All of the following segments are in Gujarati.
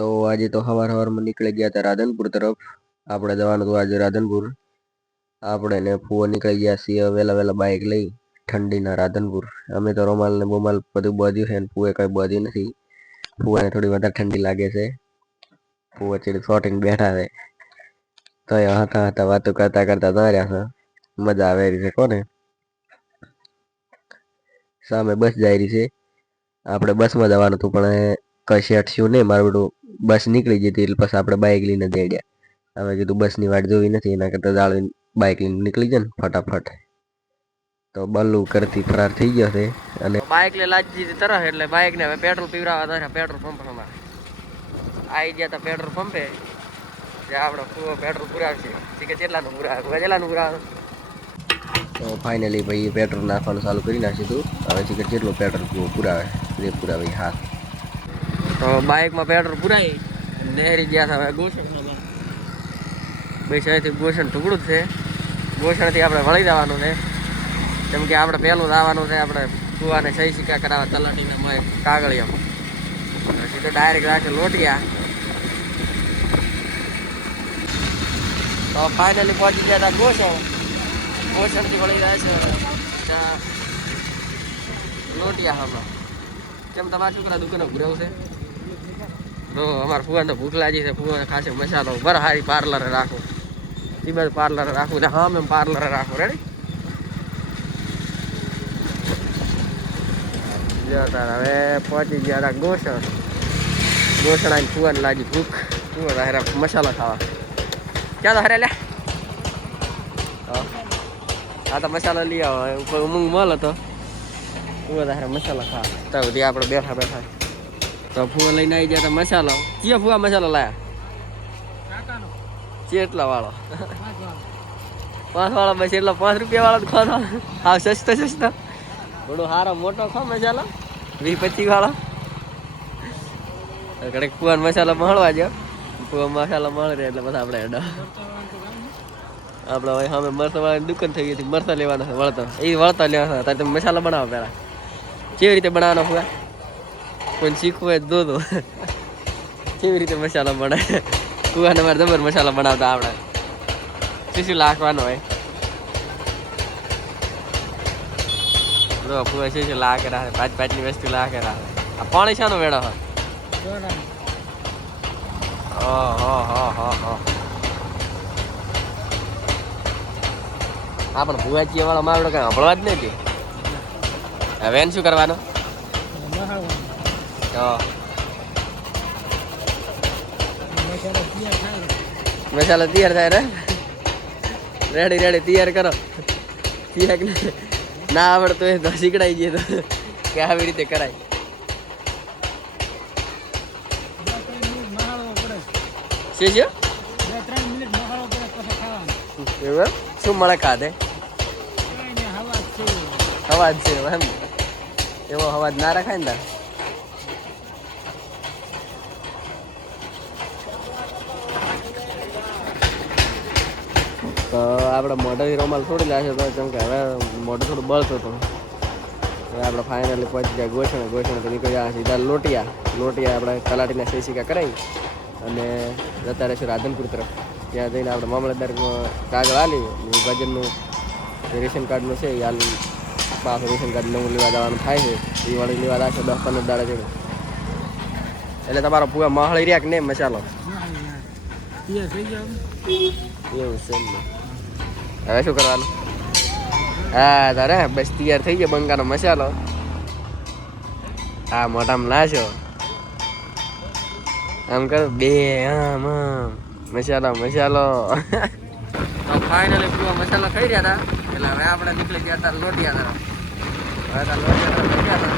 તો આજે તો સવારમાં નીકળી ગયા હતા રાધનપુર તરફ. આપણે જવાનું હતું આજે રાધનપુર. આપણે ને ફુઓ નીકળી ગયા છીએ વહેલા વહેલા બાઇક લઈ ઠંડીના રાધનપુર. અમે તો રોમાલ ને બોમાલ બધું બાંધ્યું છે ને ફુએ કઈ બાંધ્યું નથી. ફુવાને થોડી વધારે ઠંડી લાગે છે. ફુઓ ચીડી શોર્ટિંગ બેઠા છે તો એ હતા હતા વાતો કરતા કરતા રહ્યા છે. મજા આવે રહી છે કોને. સામે બસ જાય રહી છે. આપણે બસમાં જવાનું હતું પણ કઈ સેટ થયું નહીં. મારું બધું બસ નીકળી જતી એટલે પછી આપણે બાઇક લઈને દઈડ્યા. હવે કીધું બસની વાટ જોવી નથી એના કરતા જાળવીને બાઇક લઈને નીકળી જાય ને ફટાફટ. તો બલ્લુ કરતી ફરાર થઈ ગયો છે અને બાઇક લે લાજી દીધી તરફ એટલે બાઇક ને હવે પેટ્રોલ પીવડાવવા હતા પેટ્રોલ પંપ માં આવી ગયા હતા પેટ્રોલ પંપે. આપણે પેટ્રોલ પુરાવશે કે કેટલાનું પુરાવે કેટલાનું પુરાવે. તો ફાઇનલી ભાઈ પેટ્રોલ નાખવાનું ચાલુ કરી નાખ્યું હતું. હવે ચીકર કેટલું પેટ્રોલ પુરાવે જે પુરાવે હા. તો બાઇકમાં પેટ્રોલ પુરાવી નહેરી ગયા હતા હવે ગોસણમાં. ભાઈ સાહેબથી ગોસણ ટુકડું જ છે. ગોસણથી આપણે વળી જવાનું છે કેમ કે આપણે પહેલું આવવાનું છે. આપણે કુવાને સહી સિક્કા કરાવવા તલાટીને કાગળિયામાં સીધો ડાયરેક્ટ રાખે લોટિયા. તો ફાઇનલી પહોંચી ગયા હતા ગોસણ. ગોસણથી વળી જાય છે લોટિયા હમણાં. કેમ તમારે છોકરા દુકાને ઘુરેવું છે? તો અમારે ફુવાને તો ભૂખ લાગી છે. ફુવાને ખાસે મસાલો બર હારી પાર્લરે રાખું. એ બધું પાર્લરે રાખું હા મેમ પાર્લરે રાખું. રેડી હવે પહોંચી ગયા હતા ગોસણ. ગોસણ આવીને ફુવાને લાગી ભૂખ. ફુવા હારે મસાલા ખાવા. ક્યાં તો હારે લ્યા હા તો મસાલો લઈ આવો. ઉપર ઉમંગ મોલ હતો. ફુવા હારે મસાલા ખાવા તો બધી આપણે બેઠા બેઠા. તો ફુવા લઈને આવી ગયા હતા મસાલો. ક્યાં ફુવા મસાલો લાયા? કેટલા વાળો? 5 વાળો બસ એટલો 5 રૂપિયા વાળો ખાતો. હા સસ્તો સસ્તો થોડો સારો મોટો ખા મસાલો 20-25 વાળો. કડક ફુવાન મસાલો મળવા જો. ફુવા મસાલો મળે એટલે પછી આપણે અડો આપણે હવે સામે મરસા વાળાની દુકાન થઈ ગઈ હતી. મરસા લેવાના છે વળતો એ વળતા લેવાના. તારે તમે મસાલો બનાવો પહેલાં કેવી રીતે બનાવવાનો ફુવા? કોઈ શીખવું હોય દો દો કેવી રીતે મસાલો બને. ફુવાને મારે જબર મસાલો બનાવતા આપણે. શું લાખવાનો હોય ફુવા શું લાખ રાખે 5-5ની વસ્તુ લાખે રાખે. આ પાણી શાનો વેળો હોય? હા પણ ભુવાજી વાળો મારો કઈ હંભળવા જ નથી. હવે એને શું કરવાનું? મસાલો તૈયાર થાય રે. રેડી રેડી તૈયાર કરો. ના આવડતો એ તો શીખડાઈ ગયો તો કે આવી રીતે કરાય. શું મળે ખાધે? અવાજ છે એમ. એવો અવાજ ના રખાય ને તાર. તો આપણે મોઢાથી રોમાલ છોડી લાવશે તો કેમ કે હવે મોઢું થોડું બળતું હતું. હવે આપણે ફાઇનલી પહોંચી જાય ગોસણ. ગોસણ તો નીકળી જાય સીધા લોટિયા. લોટિયા આપણે તલાટીના સહી સિક્કા કરાવી અને જતા રહીશું રાધનપુર તરફ. ત્યાં જઈને આપણે મામલતદાર કાગળ આલી ભજનનું રેશન કાર્ડનું છે એ હાલ પાછું રેશન કાર્ડ નવું લેવા જવાનું થાય છે. એ વાળી લેવા જશે 10-15 દાડા જેવું. એટલે તમારો પૂરા મહળી રહ્યા કે નહીં મસાલો? એવું છે ને. હવે શું કરવાનું? હા તારે બસ તૈયાર થઈ ગયો બંગાનો મસાલો. હા મોઢામાં નાશો આમ કરો બે આમ આમ મસાલો મસાલો. તો ફાઇનલી પૂરો મસાલો ખાઈ રહ્યા હતા એટલે હવે આપણે નીકળી ગયા હતા લોટિયા તરફ. હવે તો લોટિયા તરફ ગયા હતા.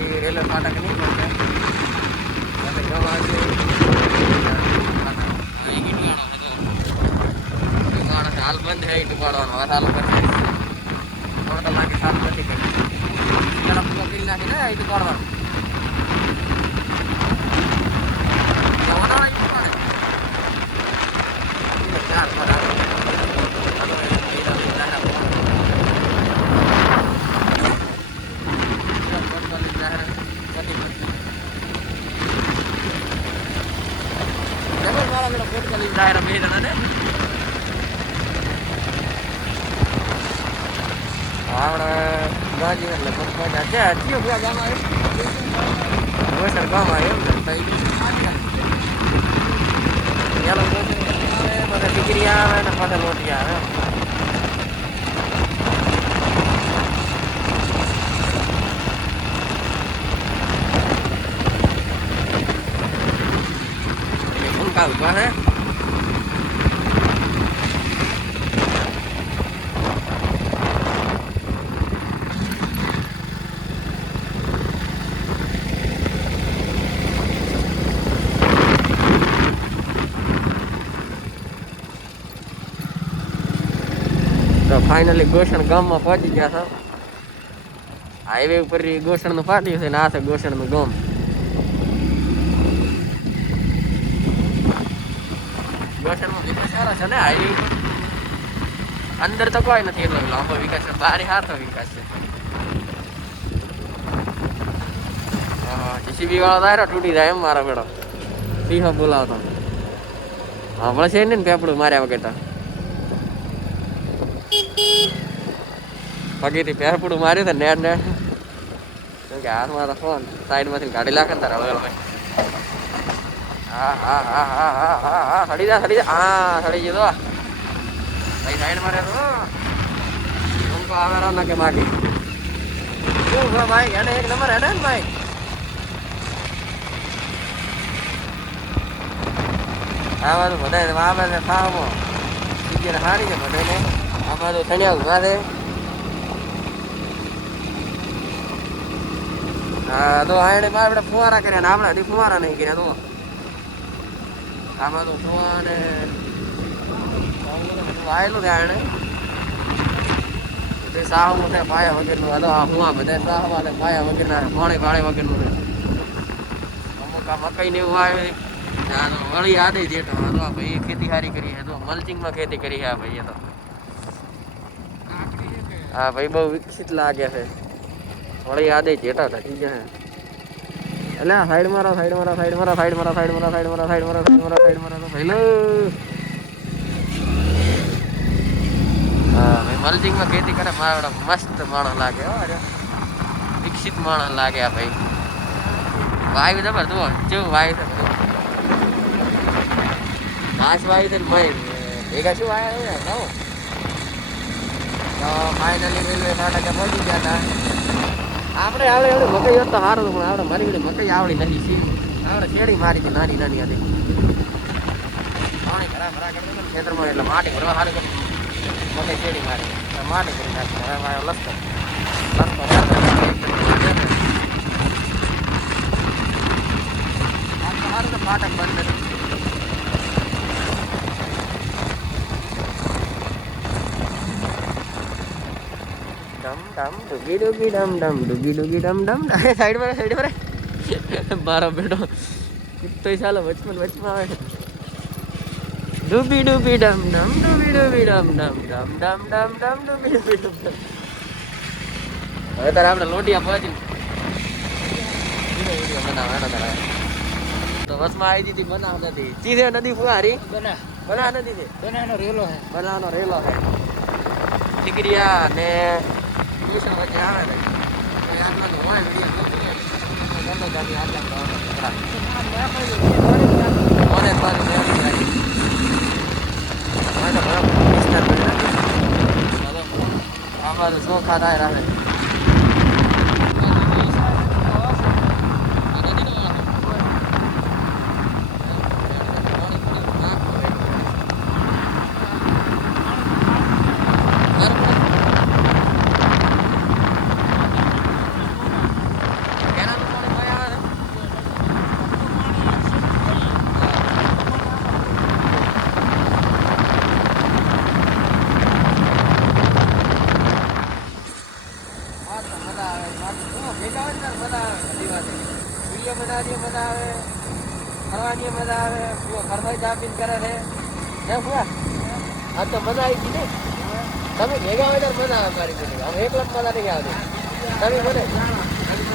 એ રેલવે ફાટક નીકળશે હાલ બંધ છે ટુકાડવાનો. હાલ બંધ તો લાગે સાફ નથી કરી નાખી ને એ ટુકાડવાનું. મારા બેટા પેટ કરી જાય બે જણા ને આપણે ગાજી એટલે પંપા છે કયો ગયા ગામ આવ્યું ગોસર ગામ આવ્યું ચાલો મને ડિગ્રી આવે ને પાછળ લોટી આવે કાલ પાસે તો ફાઇનલી ગોસણ ગામમાં પહોંચી ગયા છો હાઈવે ઉપર ગોસણનું ફાટ્યું છે ને આ છે ગોસણનું ગામ ગોસણમાં વિકાસ સારો છે ને હાઈવે અંદર તો કોઈ નથી એટલો લાંબો વિકાસ છે બહાર હાથો વિકાસ છે જીસીબી વાળો દાયરો તૂટી જાય એમ મારા બેડો સિંહ બોલાવતો હા ભલે છે ને પેપડું માર્યા વગર પગીથી પેપડું માર્યું છે નેટ નેટ કેમ કે હાથમાં તો ફોન સાઈડમાંથી કાઢી નાખે તારા હળવેલ ભાઈ હા સડી જા હા સડી જતો ભાઈ સાઈડમાં રહેતો ઉनको આવેરા ના કે માગી શું ભાઈ એને એક નંબર હેડે ને ભાઈ આ બધું બધા આવે છે ખાવામાં સીજર હારી છે બધાને આ બધું થણ્યા ઉભા છે હા તો આને આપણે ફુવારા કર્યા ને આપણે હજી ફુવારા નહીં કર્યા તો આમાં તો ફુવાને આવેલું છે આને તે સાવ મોટા પાયા વગરનું હતો આ હુવા બધા સાવ પાયા વગરના પાણી પાણી વગરનું અમુક આ મકાઈ ને એવું આવે વળી યાદ જેઠો હતો ભાઈ ખેતી સારી કરી છે તો મલ્ચિંગમાં ખેતી કરી છે ભાઈ તો હા ભાઈ બહુ વિકસિત લાગે છે વળી યાદ જેઠા થતી જાય એટલે સાઈડ મારો સાઈડ મારો સાઈડ મારો સાઈડ મારો સાઈડ મારો સાઈડ મારો સાઈડ મારો સાઈડ મારો સાઈડ મારો પહેલો હા ભાઈ મલ્ચિંગમાં ખેતી કરે મારો મસ્ત માણસ લાગે વિકસિત માણસ લાગે આ ભાઈ વાયુ જબર તું કેવું વાયુ છે ઘાસ વાયુ છે ભાઈ ભેગા શું વાયા કહો તો ફાઇનલી રેલવે ફાટકે પહોંચી ગયા હતા આપણે આવડે એવડે મકાઈ હોત તો સારું પણ આપણે મારી ઘડી મકાઈ આવડી નથી સી આપણે શેડી મારી છે નાની નાની હતી પાણી ભરા ભરા કરતો ને ખેતરમાં એટલે માટી ભરવા સારું કરી મકાઈ શેડી મારી માટી કરી નાખી હવે લસકો સારું તો ફાટક બંધ નથી ડુગી ડુગી ડમ ડમ ડુગી ડુગી ડમ ડમ સાઈડ પર મારો બેટો તો ચાલો વચમાં આવે ડુબી ડુબી ડમ ડમ ડુબી ડુબી ડમ ડમ ડમ ડમ ડમ ડમ ડુબી ડુબી ડમ હવે તારે આપણે લોટિયા પહોંચી તો બસમાં આવી દીધી બનાવ નથી સીધે નદી ફુવારી બના નદી છે બનાનો રેલો છે ઠીકરિયા ને ટ્યુશન વચ્ચે આવે ને આટલા હોય આમાં ચોખા થાય રાખે મજા આવે ફરવાની મજા આવે ફરવાઈ જાપીને કરે છે આ તો મજા આવી ગઈ ને તમે ભેગા હોય ત્યારે મજા આવે મારી બધી હવે એકલા મજા નહીં આવતી તમે મને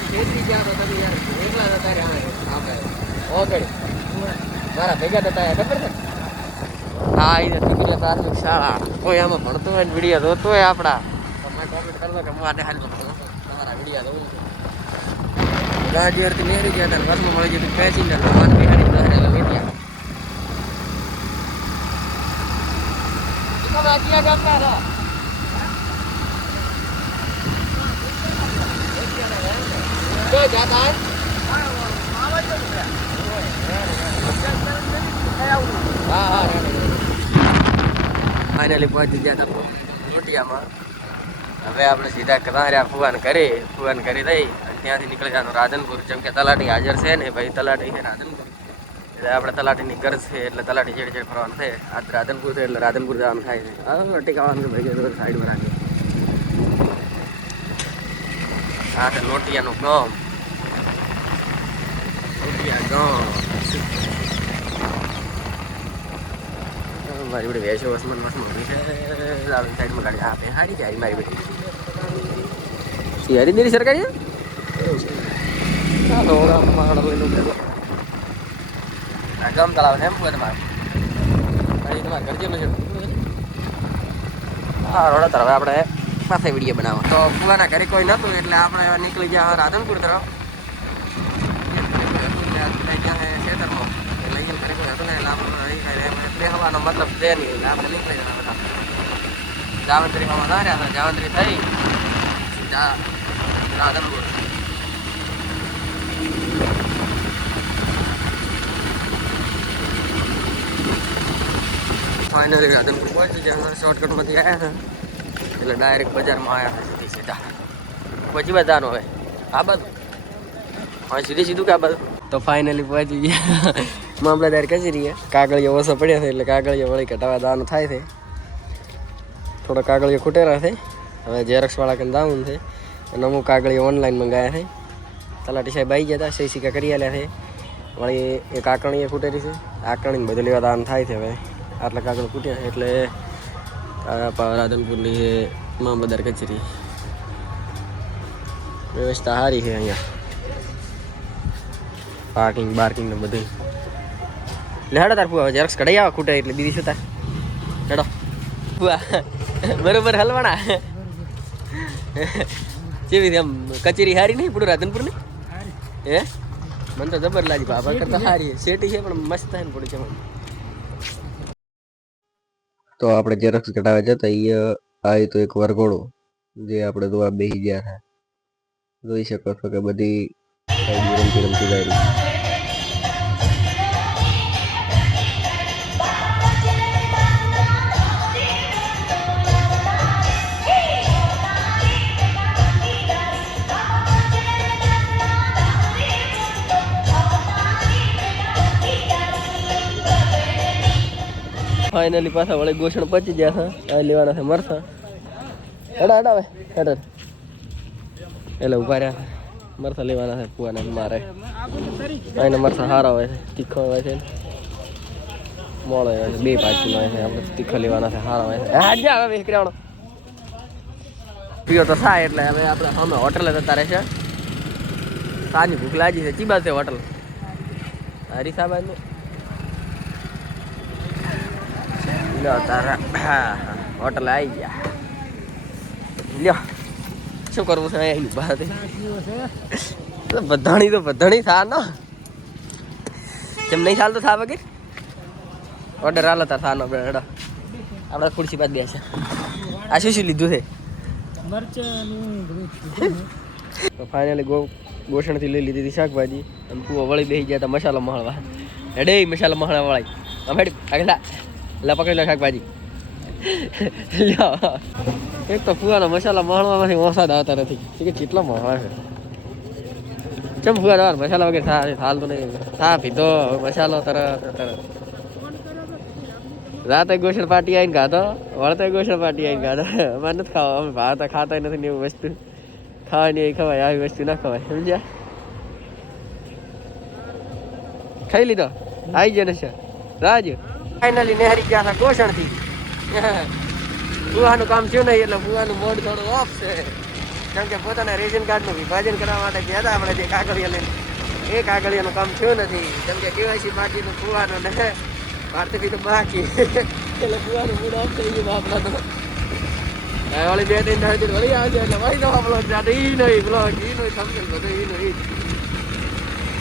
ખેતી ગયા તો તમે યાર એકલા હતા આપણે ઓકે મારા ભેગા થતા ખબર છે હા એ દીકરી પ્રાથમિક શાળા કોઈ આમાં ભણતો હોય ને વિડીયો જોતો હોય આપણા કોમેન્ટ કરવો કે મારે હાલ તમારા વિડીયો જોવું ગાડીઓથી નેરી ગયા હતા બસમાં મળી જતું પેસેન્જર માન બિહારી એટલે વેટ્યા ફાઇનલી પહોંચી ગયા હતા લોટિયામાં હવે આપણે સીધા કરાર્યા ફુવાન કરી દઈ અને ત્યાંથી નીકળી જવાનું રાધનપુર જેમ કે તલાટી હાજર છે ને ભાઈ તલાટી છે રાધનપુર એટલે આપણે તલાટીની ઘર છે એટલે તલાટી છેડ છેડ ફરવાનું છે આજ રાધનપુર છે એટલે રાધનપુર જવાનું થાય છે હા ટીકાવાનું ભાઈ સાઈડમાં રાખે હા તો લોટિયાનું ગામ લોટિયા ગામ મારી બધી વેચો વસમાં છે સાઈડમાં ગાડી આપે હારી જાય મારી બધી હરીદેરી સરકારી ગામ તળાવ ને એમ હોય તમારે તમારે ઘર જેવું છે હા રોડા તરફ આપણે પાસે વિડીયો બનાવવા તો ફુવાના ઘરે કોઈ નહોતું એટલે આપણે નીકળી ગયા રાધનપુર તરફ ખેતરમાં રહેવાનો મતલબ છે નહીં એટલે આપણે નીકળી જવા બધા જાવંત્રીમાં ના રહ્યા હતા જાવંત્રી થઈ રાધનપુર ફાઇનલી રાધનપુર પહોંચી ગયા શોર્ટકટમાંથી આવ્યા હતા એટલે ડાયરેક્ટ બજારમાં આવ્યા હતા સીધી સીધા પછી બધાનો હવે આ બધું હા સીધું કે આ બધું તો ફાઇનલી પહોંચી ગયા મામલતદાર કચેરીએ કાગળિયો ઓછો પડ્યા છે એટલે કાગળિયો વળી કટાવા દાવાનું થાય છે થોડો કાગળિયો ખૂટેલા છે હવે ઝેરોક્સવાળા કંઈ દાવું છે અને અમુક કાગળિયો ઓનલાઈન મંગાવ્યા છે તલાટી સાહેબ આવી ગયા હતા સહી સિક્કા કરી આલ્યા છે વળી એક આકરણીએ ખૂટેલી છે આકરણીને બધું લેવા દાવાનું થાય છે હવે આટલા કાગળ ખૂટ્યા છે એટલે રાધનપુરની મામલતદાર કચેરી વ્યવસ્થા સારી છે અહીંયા પાર્કિંગ બાર્કિંગ ને બધું એટલે હેડો તાર ફુવા ઝેરોક્સ કઢાઈ આવો ખૂટે એટલે બીજી શું તાર હેડો ફુવા બરોબર હલવાના જેવી આમ કચેરી હારી નહીં પૂરું રાધનપુરની હે મને તો જબર લાગી બાબા કરતા સારી સેટી છે પણ મસ્ત થાય ને પડે છે તો આપણે ઝેરોક્સ કઢાવવા જતા એ આવી તો એક વરઘોડો જે આપણે દોવા બેસી ગયા હતા જોઈ શકો છો કે બધી રમતી રમતી જાય ફાઇનલી પાછા વળી ગોષણ પચી ગયા છે આ લેવાના છે મરસા હેડા હેડા હવે હેડા એટલે ઉભા રહ્યા મરસા લેવાના છે ફુવાના મારે એને મરસા સારા હોય છે તીખો હોય છે મોળો હોય છે બે પાછી હોય છે આપણે તીખો લેવાના છે સારા હોય છે હા જા હવે નીકળવાનો પીઓ તો થાય એટલે હવે આપણે અમે હોટલે જતા રહેશે સાંજની ભૂખ લાગી છે ચી બાજુ છે હોટલ હરીસાબાદનું લ્યો તારા હા હોટલ આવી ગયા લ્યો શું કરવું છે એની બહાર બધાણી થા ન જેમ નહીં ચાલતો થા વગર ઓર્ડર હાલો તાર થાનો બેડો આપણે ખુરશી બાદ બેસે આ શું લીધું છે તો ફાઇનલી ગોષણથી લઈ લીધી હતી શાકભાજી અને પૂવો વળી બેસી ગયા હતા મસાલો મહળવા હેડે મસાલો મહળવા વળાય આમ હેડી આગલા લા પકડી લો શાકભાજી એક તો ફુવાનો મસાલા મહળવામાંથી વરસાદ આવતા નથી કે કેટલો મહળા છે કેમ ફુવા મસાલા વગેરે થાલ તો નહીં થા પીધો મસાલો તરત રાતે ગોષણ પાર્ટી આવીને ખાતો વળતે ગોષણ પાર્ટી આવીને ખાતો અમારે નથી ખાવા અમે ભાવતા ખાતા નથી ને એવું વસ્તુ ખાવાની એ ખવાય આવી વસ્તુ ના ખવાય સમજ્યા ખાઈ લીધો આવી જાય ને રાજ ફાઇનલી નેહરી ગયા હતા ગોષણથી ફુવાનું કામ થયું નહીં એટલે ફુવાનું મોડ થોડું ઓફ છે કેમ કે પોતાના રેશન કાર્ડનું વિભાજન કરવા માટે ગયા હતા આપણે જે કાગળિયા લઈને એક આગળનું કામ થયું નથી કેમ કે કેવાયસી બાકીનું કુવાનું ને ભારતી બી તો બાકી એટલે કુવાનું મૂડ ઓફ થઈ ગયું આપણા તો વાળી બે ત્રણ વળી આવશે એટલે વળી નવા બ્લોગ જાતે ઈ નહીં બ્લોગ ઈ નહીં સમજેલ બધું ઈ નહીં